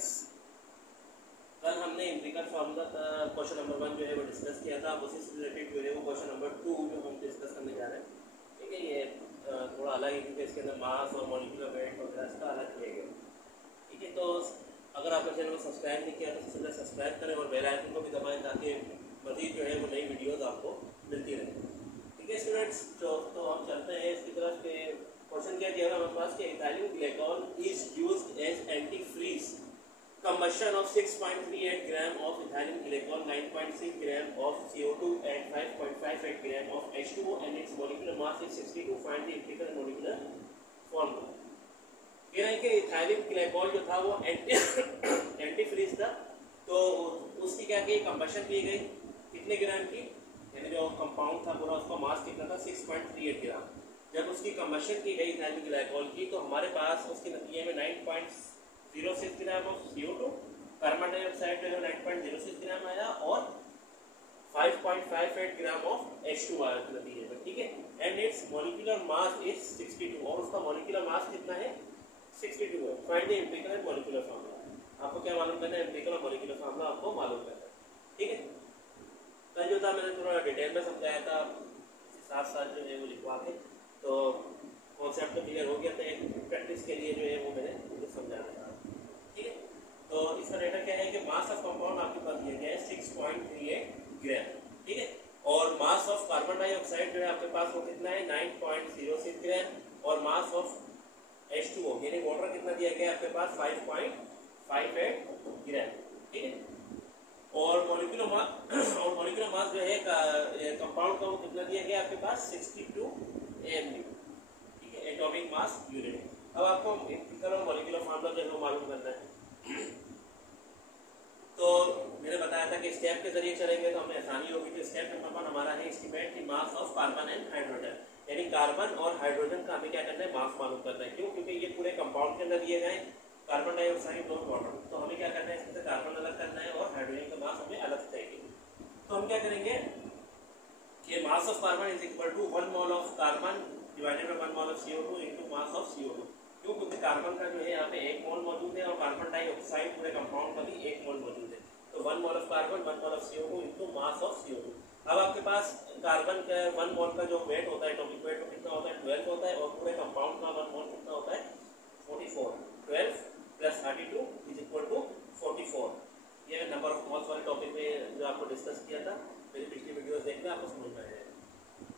Students, कल हमने empirical formula का क्वेश्चन नंबर 1 जो है वो डिस्कस किया था। उसी से रिलेटेड जो है वो क्वेश्चन नंबर 2 जो हम डिस्कस करने जा रहे हैं। ठीक है, ये थोड़ा अलग है क्योंकि इसके अंदर मास और मॉलिक्यूलर वेट वगैरह इसका अलग किया गया। ठीक है, तो अगर आपने चैनल को सब्सक्राइब नहीं किया तो सबसे पहले सब्सक्राइब करें और बेल आइकन को भी दबाएं ताकि मज़ीद जो है वो नई वीडियोज़ आपको मिलती रहे। ठीक है स्टूडेंट्स, तो हम चलते हैं इसकी तरफ के क्वेश्चन क्या दिया था हमारे पास कि ethylene glycol is used as anti freeze combustion of 6.38 gram of ethylene glycol, 9.6 gram of CO2 and 5.58 gram of H2O and its molecular mass is 62. Find the empirical molecular formula. कह रहे हैं कि इथाइलिन ग्लाइकॉल जो था वो anti freeze था, तो उसकी क्या की कंबशन की गई कितने ग्राम की, यानी जो कंपाउंड था पूरा उसका मास कितना था 6.38 ग्राम। जब उसकी कंबशन की गई इथाइलिन ग्लाइकॉल की तो हमारे पास उसके नतीजे में 9.06 gram of CO2, carbon dioxide जो है 9.06 ग्राम आया और 5.58 ग्राम ऑफ H2 आया नतीजे में। ठीक है, and it's molecular mass is 62 और उसका मॉलिक्यूलर मास कितना है 62 है। Find the empirical and molecular formula. आपको क्या मालूम करना है, एम्पिरिकल और मॉलिक्यूलर फार्मूला आपको मालूम करना है। ठीक है, कल जो था मैंने थोड़ा डिटेल में समझाया था, साथ साथ जो है वो लिखवा के तो कॉन्सेप्ट तो क्लियर हो गया था। एक प्रैक्टिस के लिए जो है वो मैंने समझाना था। ठीक है, तो इसका डेटा क्या है कि मास ऑफ कंपाउंड आपके पास दिया गया है 6.38 ग्राम। ठीक है, और मास ऑफ कार्बन डाइऑक्साइड जो है आपके पास वो कितना है 9.06 ग्राम और मास ऑफ H2O यानी वाटर कितना दिया गया है आपके पास 5.58 ग्राम। ठीक है, और मॉलिक्यूलर मास जो है कंपाउंड का वो कितना दिया गया आपके पास 62 AMU। ठीक है, एटॉमिक मास यूनिट। अब आपको एम्पिरिकल और मॉलिक्यूलर फार्मूला जो है वो मालूम करना है। तो मैंने बताया था कि स्टेप के जरिए चलेंगे तो हमें आसानी होगी। तो स्टेप नंबर 1 हमारा है estimate the mass of carbon and hydrogen, यानी कार्बन और हाइड्रोजन का हमें क्या करना है मास मालूम करना है। क्यों? क्योंकि ये पूरे कंपाउंड के अंदर दिए गए कार्बन डाइऑक्साइड और वाटर, तो हमें क्या करना है इसमें से कार्बन अलग करना है और हाइड्रोजन का मास हमें अलग चाहिए। तो हम क्या करेंगे कि mass of carbon is equal to 1 mole of carbon divided by 1 mole of CO2 into mass of CO2। क्यों? क्योंकि कार्बन का जो है यहाँ पे 1 मोल मौजूद है और कार्बन डाइऑक्साइड पूरे कंपाउंड का भी 1 मोल मौजूद है। तो 1 mole of carbon 1 mole of CO2 into mass of CO2। अब आपके पास कार्बन का 1 मोल का जो वेट होता है एटॉमिक वेट वो कितना होता है 12 होता है और पूरे कंपाउंड का 1 मोल कितना होता है 44। 12 प्लस 32 इज इक्वल टू 44। ये नंबर ऑफ मोल्स वाले टॉपिक में जो आपको डिस्कस किया था, मेरी पिछली वीडियोस देखना आपको समझ में आएगा।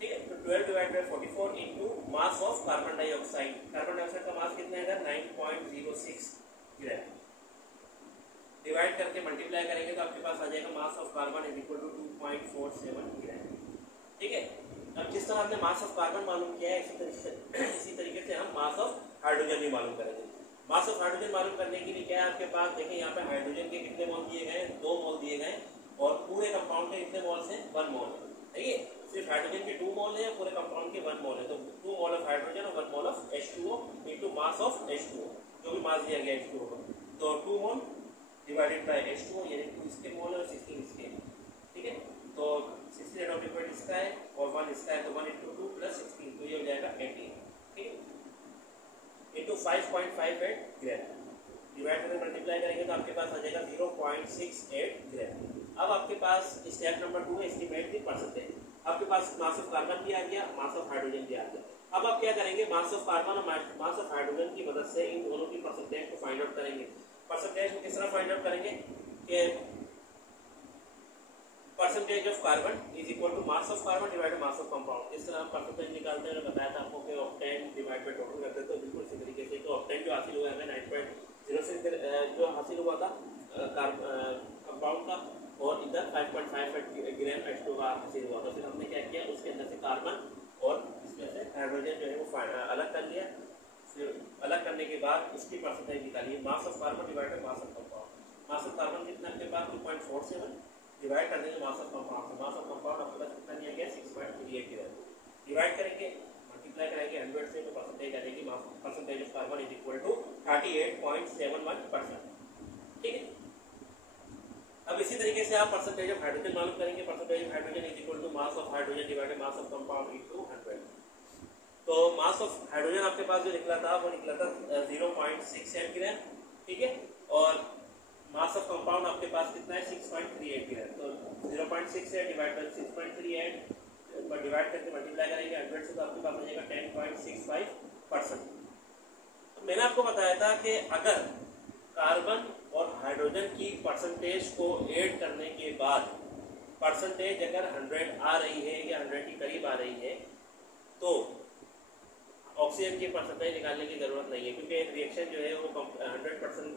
ठीक है, तो 12 divided by 44 into mass of carbon dioxide. Carbon dioxide का मास कितना है 9.06 ग्राम। डिवाइड करके मल्टीप्लाई करेंगे तो आपके पास आ जाएगा mass of carbon is equal to 2.47 gram. ठीक है, अब जिस तरह हमने मास ऑफ कार्बन मालूम किया है इसी तरीके से हम मास ऑफ हाइड्रोजन भी मालूम करेंगे। मास ऑफ हाइड्रोजन मालूम करने के लिए क्या है आपके पास, देखिए यहाँ पे हाइड्रोजन के कितने मोल दिए गए 2 मोल दिए गए और पूरे कंपाउंड के कितने मोल्स हैं 1 मोल है। ठीक है, सिर्फ हाइड्रोजन के 2 मोल है, पूरे कंपाउंड के 1 मोल है। तो 2 मोल ऑफ हाइड्रोजन और 1 mole of H2O into mass of H2O, जो भी मास दिया गया H2O को, तो 2 मोल डिवाइडेड बाय H2O यानी 2 इसके मोल और 16 इसके। ठीक है, तो 16 एटॉमिक वेट इसका है और 1 इसका है, तो 1 × 2 + 16 तो ये हो जाएगा 18। ठीक है, इनटू 5.58 ग्राम। डिवाइड करके मल्टीप्लाई करेंगे तो आपके पास आ जाएगा 0.68 ग्राम। अब आपके पास स्टेप नंबर 2 है एस्टीमेट द परसेंटेज। आपके पास मास ऑफ कार्बन भी आ गया, मास ऑफ हाइड्रोजन भी आ गया। अब आप क्या करेंगे, मास ऑफ कार्बन और मास ऑफ हाइड्रोजन की मदद से इन दोनों की परसेंटेज को फाइंड आउट करेंगे। परसेंटेज को किस तरह फाइंड आउट करेंगे कि percentage of carbon is equal to mass of carbon divided mass of compound. इस तरह हम परसेंटेज निकालते हैं। बताया था आपको कि ऑक्टेन डिवाइड बाय टोटल करते हैं, तो बिल्कुल इसी तरीके से। तो ऑक्टेन जो हासिल हुआ है 9.06 जो हासिल हुआ था कंपाउंड का और इधर 5.58 ग्राम H2O का हासिल हुआ। तो फिर हमने क्या किया, उसके अंदर से कार्बन और इसमें से हाइड्रोजन जो है वो अलग कर लिया। फिर अलग करने के बाद इसकी परसेंटेज निकालिए, मास of carbon divided mass of compound. Mass of carbon कितना आपके पास 2.47 डिवाइड कर देंगे मास of compound. Mass of compound आपके पास कितना दिया गया 6.38 ग्राम। डिवाइड करेंगे मल्टीप्लाई करेंगे 100 से तो परसेंटेज आ जाएगी, percentage of carbon is equal to 38.71%। ठीक है, अब इसी तरीके से आप परसेंटेज ऑफ हाइड्रोजन मालूम करेंगे। Percentage of hydrogen is equal to mass of hydrogen divided mass of compound into 100। तो मास ऑफ हाइड्रोजन आपके पास जो निकला था वो निकला था 0.68 ग्राम। ठीक है, और मास ऑफ कंपाउंड आपके पास कितना है 6.38 है, तो 0.6 है डिवाइड बाय 6.38 पर डिवाइड करके मल्टीप्लाई करेंगे 100 से तो आपके पास आ जाएगा 10.65%। तो मैंने आपको बताया था कि अगर कार्बन और हाइड्रोजन की परसेंटेज को ऐड करने के बाद परसेंटेज अगर 100 आ रही है या 100 के करीब आ रही है तो ऑक्सीजन की परसेंटेज निकालने की जरूरत नहीं है, क्योंकि एक रिएक्शन जो है वो 100%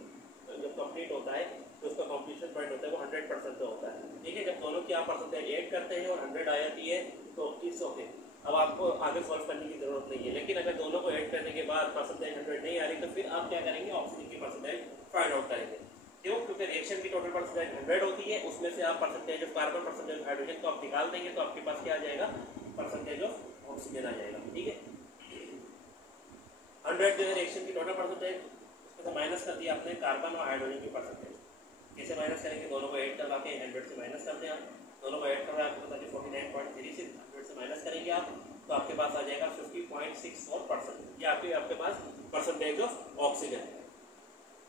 जब कंप्लीट होता है तो उसका कंप्लीशन पॉइंट होता है वो 100% पे होता है। ठीक है, जब दोनों की आप परसेंटेज ऐड करते हैं और 100 आ जाती है तो इट्स ओके, अब आपको आगे सॉल्व करने की जरूरत नहीं है। लेकिन अगर दोनों को ऐड करने के बाद परसेंटेज 100 नहीं आ रही तो फिर आप क्या करेंगे, ऑक्सीजन की परसेंटेज फाइंड आउट करेंगे। क्यों? क्योंकि रिएक्शन की टोटल परसेंटेज 100 होती है, उसमें से आप percentage of carbon percentage of hydrogen को आप निकाल देंगे तो आपके पास क्या आ जाएगा, परसेंटेज ऑफ ऑक्सीजन आ जाएगा। ठीक है, 100 जो है रिएक्शन की टोटल परसेंटेज, उसमें से माइनस कर दिया आपने कार्बन और हाइड्रोजन की परसेंटेज। कैसे माइनस करेंगे, दोनों को ऐड करवा के 100 से माइनस करते हैं आप, दोनों को ऐड करवा आपको 49.36 100 से माइनस करेंगे आप तो आपके पास आ जाएगा 50.64%। ये आपके पास परसेंटेज ऑफ ऑक्सीजन।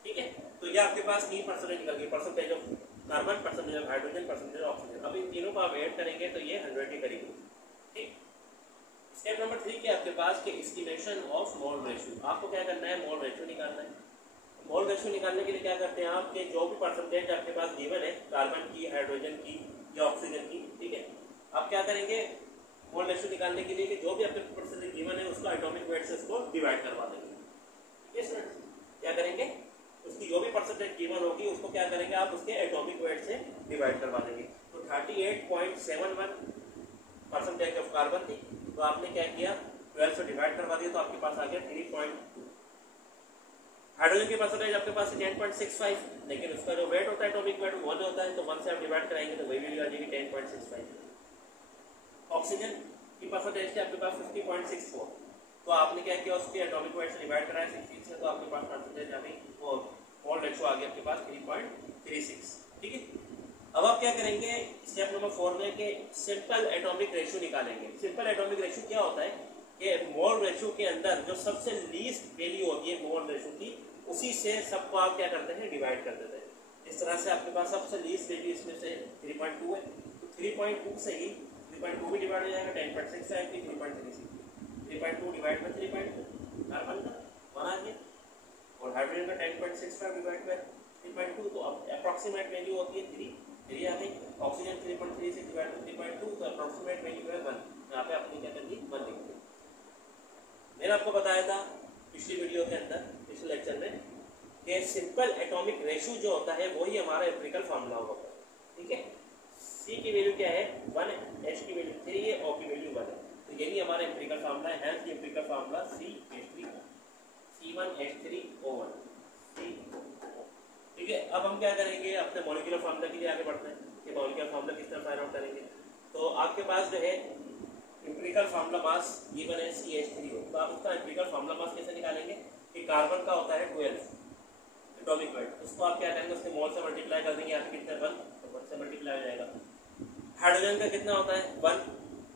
ठीक है, तो ये आपके पास 3 परसेंटेज निकल गई, percentage of carbon, percentage of hydrogen, percentage of oxygen. अब इन तीनों को आप ऐड करेंगे तो ये 100 के करीब। ठीक, स्टेप नंबर 3 के आपके पास के एस्टिमेशन ऑफ मोल रेशियो। आपको क्या करना है, मोल रेशियो निकालना है। मोल रेशियो निकालने के लिए क्या करते हैं आप, कि जो भी परसेंटेज आपके पास गिवन है कार्बन की, हाइड्रोजन की या ऑक्सीजन की, ठीक है, आप क्या करेंगे मोल रेशियो निकालने के लिए कि जो भी आपके परसेंटेज गिवन है उसको एटॉमिक वेट से उसको डिवाइड करवा देंगे। ठीक है स्टूडेंट्स, क्या करेंगे, उसकी जो भी परसेंटेज गिवन होगी उसको क्या करेंगे आप, उसके एटॉमिक वेट से डिवाइड करवा देंगे। तो 38.71 परसेंटेज ऑफ कार्बन थी, तो आपने क्या किया 12 से डिवाइड करवा दिया तो आपके पास आ गया 3.2। हाइड्रोजन की परसेंटेज आपके पास 10.65, लेकिन उसका जो वेट होता है एटॉमिक वेट 1 होता है, तो 1 से आप डिवाइड कराएंगे तो वही वैल्यू आ जाएगी 10.65। ऑक्सीजन की परसेंटेज थी आपके पास 50.64, तो आपने क्या किया उसके एटॉमिक वेट से डिवाइड कराया 16 से, तो आपके पास परसेंटेज आ गई वो मोल रेशियो आ गया आपके पास 3.36। ठीक है, अब आप क्या करेंगे, स्टेप नंबर 4 में कि सिंपल एटॉमिक रेशियो निकालेंगे। सिंपल एटॉमिक रेशियो क्या होता है कि मोल रेशियो के अंदर जो सबसे लीस्ट वैल्यू होती है मोल रेशियो की, उसी से सबको आप क्या करते हैं, डिवाइड कर देते हैं। इस तरह से आपके पास सबसे लीस्ट वैल्यू इसमें से 3.2 है, तो 3.2 से ही 3.2 भी डिवाइड हो जाएगा 10.6 आएगी 3.36, 3.2 डिवाइड बाय 3.2 कार्बन का 1 आ गया, और हाइड्रोजन का 10.65 डिवाइड बाय 3.2, तो अब अप्रॉक्सीमेट वैल्यू होती है 3 आ गई। ऑक्सीजन 3.36 डिवाइड बाय 3.2, तो अप्रॉक्सीमेट वैल्यू है 1। यहाँ पे आपने क्या कर दी, 1 लिख दिया। मैंने आपको बताया था पिछली वीडियो के अंदर, पिछले लेक्चर में, कि सिंपल एटॉमिक रेशियो जो होता है वही हमारा एम्पिरिकल फार्मूला होता है। ठीक है, C की वैल्यू क्या है 1 है, H की वैल्यू 3 है, O की वैल्यू 1 है, तो यही हमारा एम्पिरिकल फार्मूला है। Hence empirical formula CH3 C1H3O1। ठीक है, अब हम क्या करेंगे, अपने मॉलिक्यूलर फार्मूला के लिए आगे बढ़ते हैं कि मॉलिक्यूलर फार्मूला किस तरह फाइंड आउट करेंगे। तो आपके पास जो है एम्पिरिकल फार्मूला मास गिवन है CH3O, तो आप उसका एम्पिरिकल फार्मूला मास कैसे निकालेंगे कि कार्बन का होता है 12 एटॉमिक वेट, उसको आप क्या करेंगे, उसके मोल से मल्टीप्लाई कर देंगे, यहाँ पे कितना 1, तो 1 से मल्टीप्लाई हो जाएगा। हाइड्रोजन का कितना होता है 1,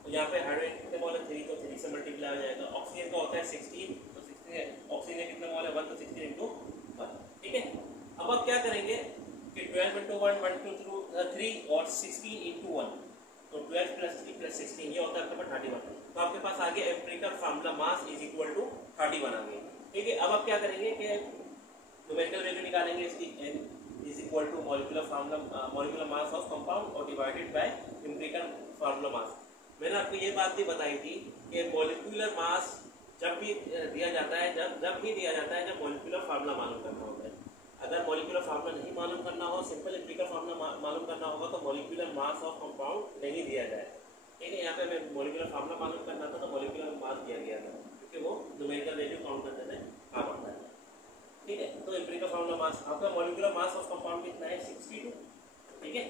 तो यहाँ पे हाइड्रोजन कितने मोल है 3, तो 3 से मल्टीप्लाई हो जाएगा। ऑक्सीजन का होता है 16, तो 16 ऑक्सीजन कितने मोल है 1, तो 16 into 1। ठीक है, अब आप क्या करेंगे कि 12 into 1 1 2 3 और 16 into 1, तो 12 plus 3 plus 16 ये होता है आपके पास 31। तो आपके पास आगे empirical formula mass is equal to 31 आ गई। ठीक है, अब आप क्या करेंगे कि न्यूमेरिकल वैल्यू निकालेंगे इसकी, n is equal to molecular mass of compound और divided by empirical formula mass. मैंने आपको ये बात भी बताई थी कि मॉलिक्यूलर मास जब भी दिया जाता है, जब भी दिया जाता है जब मॉलिक्यूलर फार्मूला मालूम करना होता है। अगर मॉलिक्यूलर फार्मूला नहीं मालूम करना हो, सिंपल एम्पिरिकल फार्मूला मालूम करना होगा तो मॉलिक्यूलर मास ऑफ कंपाउंड नहीं दिया जाए। ठीक है, यहाँ पे हमें मॉलिक्यूलर फार्मूला मालूम करना था तो मॉलिक्यूलर मास दिया गया था, क्योंकि वो न्यूमेरिकल वैल्यू काउंट करने में काम आता है। ठीक है, तो एम्पिरिकल फार्मूला मास, आपका मॉलिक्यूलर मास ऑफ कंपाउंड कितना है 62। ठीक है,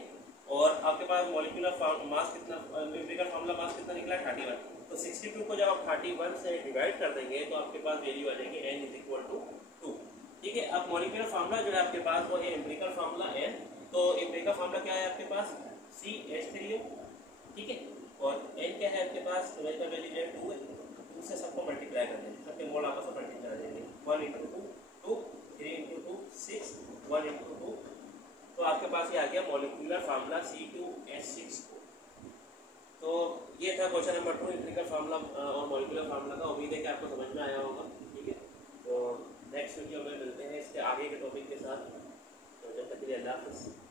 और आपके पास मॉलिक्यूलर मास कितना, एम्पिरिकल फार्मूला मास कितना निकला 31। तो 62 को जब आप 31 से डिवाइड कर देंगे तो आपके पास वैल्यू आ जाएगी n इज इक्वल टू 2। ठीक है, अब मॉलिक्यूलर फार्मूला जो है आपके पास वो है एम्पिरिकल फार्मूला n, तो एम्पिरिकल फार्मूला क्या है आपके पास CH3O। ठीक है, और n क्या है आपके पास, न्यूमेरिकल वैल्यू जो है 2 है, 2 से सबको मल्टीप्लाई कर देंगे, सबके मोल आपस में मल्टीप्लाई कर देंगे, 1 into 2 2, 3 into 2 6, 1 into 2 तो आपके पास ये आ गया मॉलिक्यूलर फार्मूला C2H6O। तो ये था क्वेश्चन नंबर 2 एम्पिरिकल फार्मूला और मॉलिक्यूलर फार्मूला का। उम्मीद है कि आपको समझ में आया होगा। ठीक है, तो नेक्स्ट वीडियो में मिलते हैं इसके आगे के टॉपिक के साथ। तो जब तक के लिए अल्लाह हाफ़िज़।